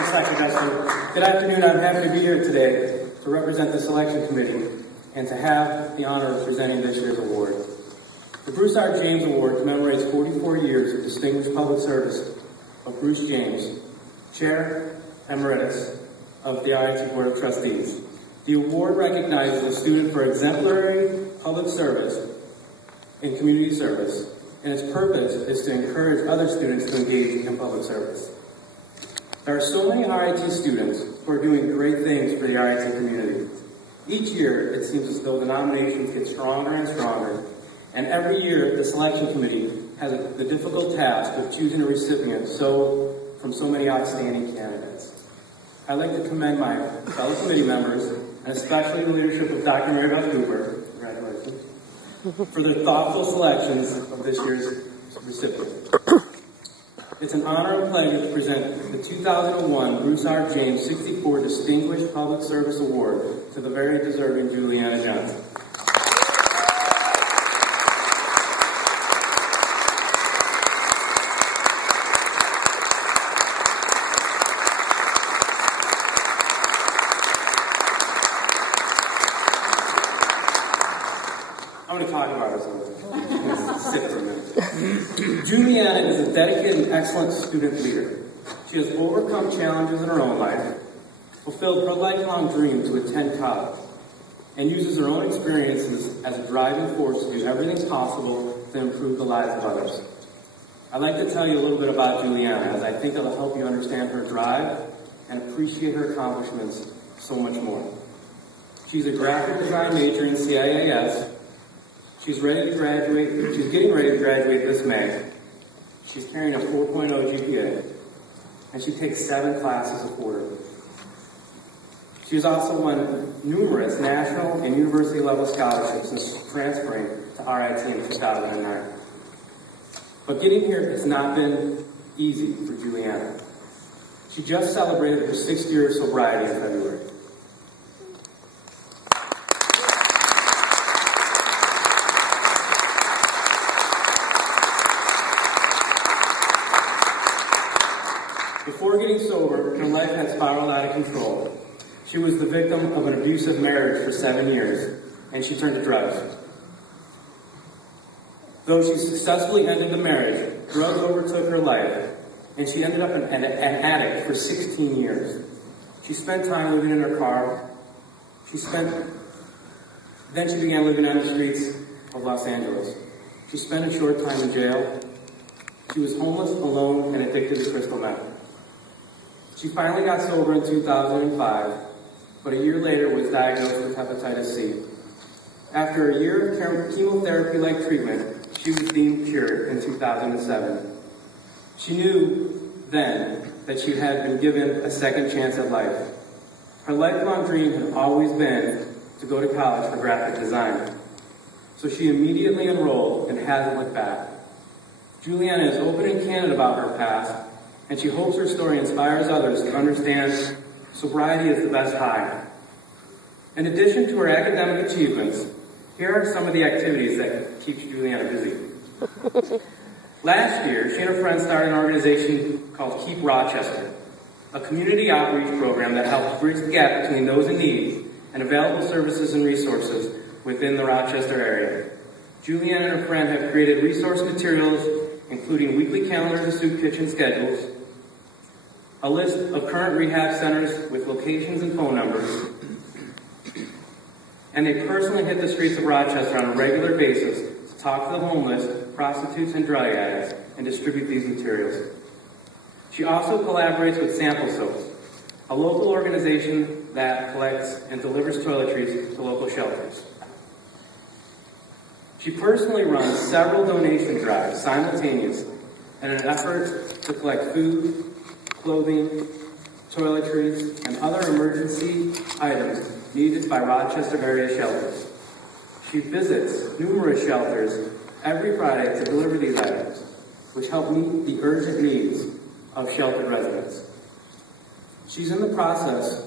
Thanks, Dr. Dustin. Good afternoon. I'm happy to be here today to represent the selection committee and to have the honor of presenting this year's award. The Bruce R. James Award commemorates 44 years of distinguished public service of Bruce James, Chair Emeritus of the IIT Board of Trustees. The award recognizes a student for exemplary public service in community service, and its purpose is to encourage other students to engage in public service. There are so many RIT students who are doing great things for the RIT community. Each year, it seems as though the nominations get stronger and stronger, and every year, the selection committee has the difficult task of choosing a recipient from so many outstanding candidates. I'd like to commend my fellow committee members, and especially the leadership of Dr. Mary Beth Cooper, congratulations, for their thoughtful selections of this year's recipient. It's an honor and pleasure to present the 2001 Bruce R. James 64 Distinguished Public Service Award to the very deserving Julianna Johnson. I'm going to talk about her a little bit. Sit for a minute. Julianna is a dedicated and excellent student leader. She has overcome challenges in her own life, fulfilled her lifelong dream to attend college, and uses her own experiences as a driving force to do everything possible to improve the lives of others. I'd like to tell you a little bit about Julianna, as I think it'll help you understand her drive and appreciate her accomplishments so much more. She's a graphic design major in CIAS. She's getting ready to graduate this May. She's carrying a 4.0 GPA, and she takes 7 classes a quarter. She has also won numerous national and university level scholarships since transferring to RIT in 2009. But getting here has not been easy for Julianna. She just celebrated her 6th year of sobriety in February. Before getting sober, her life had spiraled out of control. She was the victim of an abusive marriage for 7 years, and she turned to drugs. Though she successfully ended the marriage, drugs overtook her life, and she ended up an addict for 16 years. She spent time living in her car. Then she began living on the streets of Los Angeles. She spent a short time in jail. She was homeless, alone, and addicted to crystal meth. She finally got sober in 2005, but a year later was diagnosed with hepatitis C. After a year of chemotherapy-like treatment, she was deemed cured in 2007. She knew then that she had been given a second chance at life. Her lifelong dream had always been to go to college for graphic design. So she immediately enrolled and hasn't looked back. Julianna is open and candid about her past, and she hopes her story inspires others to understand sobriety is the best high. In addition to her academic achievements, here are some of the activities that keep Julianna busy. Last year, she and her friends started an organization called Keep Rochester, a community outreach program that helps bridge the gap between those in need and available services and resources within the Rochester area. Julianna and her friend have created resource materials, including weekly calendars and soup kitchen schedules, a list of current rehab centers with locations and phone numbers, and they personally hit the streets of Rochester on a regular basis to talk to the homeless, prostitutes, and drug addicts, and distribute these materials. She also collaborates with Sample Soaps, a local organization that collects and delivers toiletries to local shelters. She personally runs several donation drives simultaneously in an effort to collect food, clothing, toiletries, and other emergency items needed by Rochester area shelters. She visits numerous shelters every Friday to deliver these items, which help meet the urgent needs of sheltered residents. She's in the process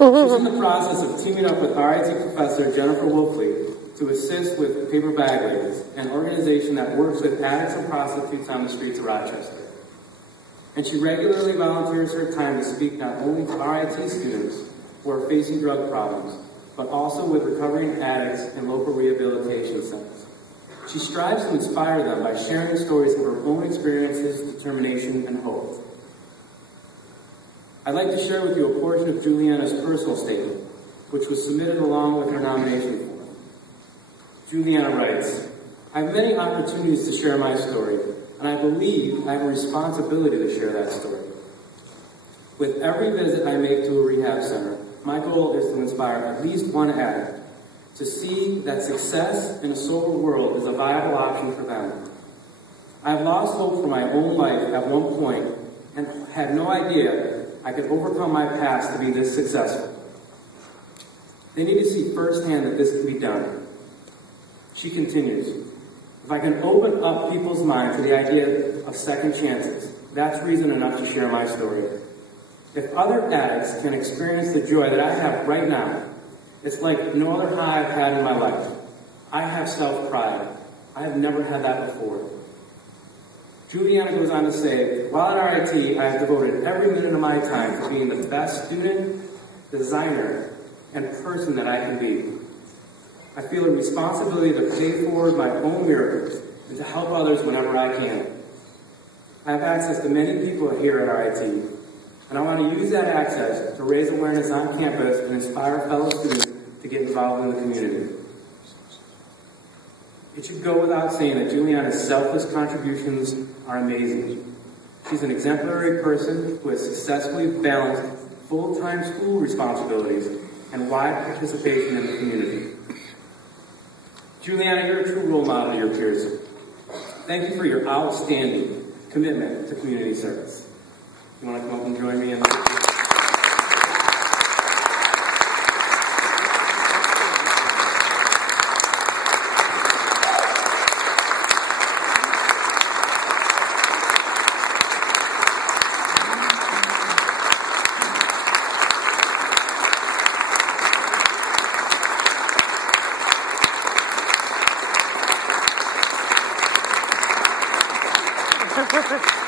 of teaming up with RIT professor Jennifer Wolfley to assist with Paper Bag Ladies, an organization that works with addicts and prostitutes on the streets of Rochester. and she regularly volunteers her time to speak not only to RIT students who are facing drug problems, but also with recovering addicts in local rehabilitation centers. She strives to inspire them by sharing stories of her own experiences, determination, and hope. I'd like to share with you a portion of Julianna's personal statement, which was submitted along with her nomination form. Julianna writes, "I have many opportunities to share my story, and I believe I have a responsibility to share that story. With every visit I make to a rehab center, my goal is to inspire at least one addict to see that success in a sober world is a viable option for them. I have lost hope for my own life at one point and had no idea I could overcome my past to be this successful. They need to see firsthand that this can be done." She continues, "If I can open up people's minds to the idea of second chances, that's reason enough to share my story. If other addicts can experience the joy that I have right now, it's like no other high I've had in my life. I have self-pride. I have never had that before." Julianna goes on to say, "While at RIT, I have devoted every minute of my time to being the best student, designer, and person that I can be. I feel a responsibility to pay forward my own miracles and to help others whenever I can. I have access to many people here at RIT, and I want to use that access to raise awareness on campus and inspire fellow students to get involved in the community." It should go without saying that Julianna's selfless contributions are amazing. She's an exemplary person who has successfully balanced full-time school responsibilities and wide participation in the community. Julianna, you're a true role model to your peers. Thank you for your outstanding commitment to community service. You want to come up and join me in Ha ha ha.